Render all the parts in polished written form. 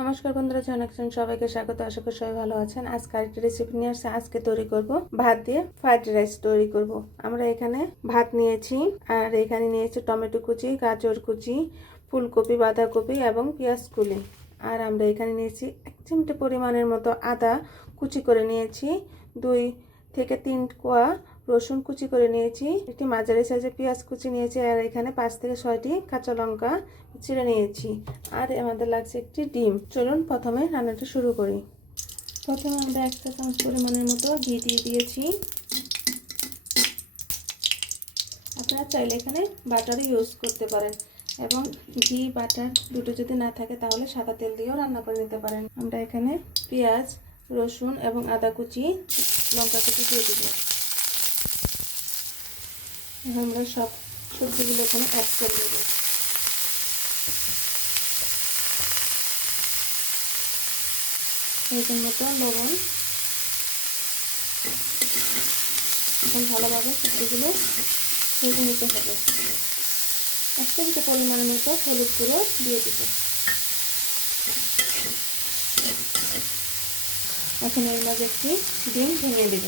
নমস্কার বন্ধুরা, জানাচ্ছেন সবাইকে স্বাগত। আশা করি সবাই ভালো আছেন। আজকে আরেকটা রেসিপি নিয়ে আসছে। আজকে তৈরি করব ভাত দিয়ে ফ্রাইড রাইস তৈরি করব। আমরা এখানে ভাত নিয়েছি, আর এখানে নিয়েছি টমেটো কুচি, গাজর কুচি, ফুলকপি, বাঁধাকপি এবং পেঁয়াজ কুলি। আর আমরা এখানে নিয়েছি 1 চিমটে পরিমাণের মতো আদা কুচি করে নিয়েছি, 2 থেকে 3 কোয়া রসুন কুচি করে নিয়েছি, একটি মাঝারি সাইজের পেঁয়াজ কুচি নিয়েছি, আর এখানে 5 থেকে 6টি কাঁচা লঙ্কা চিড়ে নিয়েছি। আর আমাদের লাগছে একটি ডিম। চলুন প্রথমে রান্নাটা শুরু করি। প্রথমে আমরা 1 চা চামচ পরিমাণের মতো ঘি দিয়ে দিয়েছি। আপনারা চাইলে এখানে বাটারও ইউজ করতে পারেন, এবং ঘি বাটার দুটো যদি না থাকে তাহলে সাদা তেল দিয়েও রান্না করে নিতে পারেন। আমরা এখানে পেঁয়াজ, রসুন এবং আদা কুচি, লঙ্কা কুচি দিয়ে দেব। আমরা সব সবজিগুলো এখানে অ্যাড করে দেব। এরকম মতো লবণ, এখন ভালোভাবে সবজিগুলো ভেজে নিতে হবে। 1 চিমটে পরিমাণের মতো হলুদ গুঁড়ো দিয়ে দিব। এখন এর মাঝে একটি ডিম ভেঙে দেব।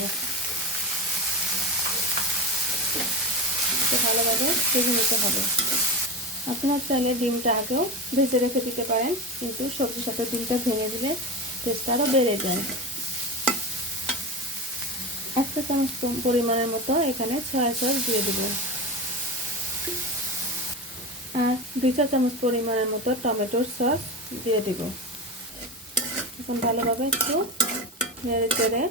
ভালোভাবে ভেজে নিতে হবে। আপনারা চাইলে ডিমটা আগেও ভেজে রেখে দিতে পারেন, কিন্তু সবজির সাথে ডিমটা ভেঙে দিলে টেস্ট আরও বেড়ে যায়। 1 চা চামচ পরিমাণের মতো এখানে সয়া সস দিয়ে দেব, আর 2 চা চামচ পরিমাণের মতো টমেটোর সস দিয়ে দেব। এখন ভালোভাবে একটু নেড়ে চেড়ে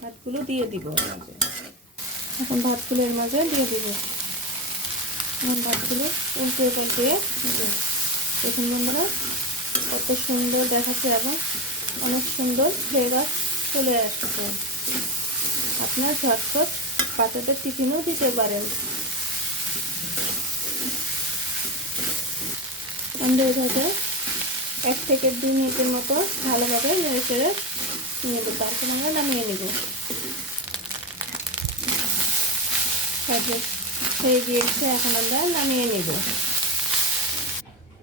ভাতগুলো দিয়ে দিব। এখন ভাতগুলো এর মাঝে দিয়ে দিব। এখন ভাতগুলো উল্টে পাল্টে দেখুন বন্ধুরা, কত সুন্দর দেখাচ্ছে এবং অনেক সুন্দর ফ্লেভার চলে আসছে। আপনার ঝটপট বাচ্চাদের টিফিনও দিতে পারেন। আমরা এভাবে 1 থেকে 2 মিনিটের মতো ভালোভাবে নেড়ে চেড়ে নেব, তারপর আমরা নামিয়ে নেব। হয়ে গিয়েছে, এখন আমরা নামিয়ে নেব।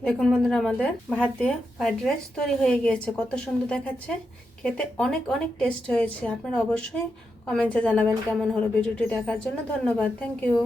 দেখুন বন্ধুরা, আমাদের ভাত দিয়ে ফ্রাইড রাইস তৈরি হয়ে গিয়েছে। কত সুন্দর দেখাচ্ছে, খেতে অনেক অনেক টেস্ট হয়েছে। আপনারা অবশ্যই কমেন্টে জানাবেন কেমন হলো। ভিডিওটি দেখার জন্য ধন্যবাদ। Thank you.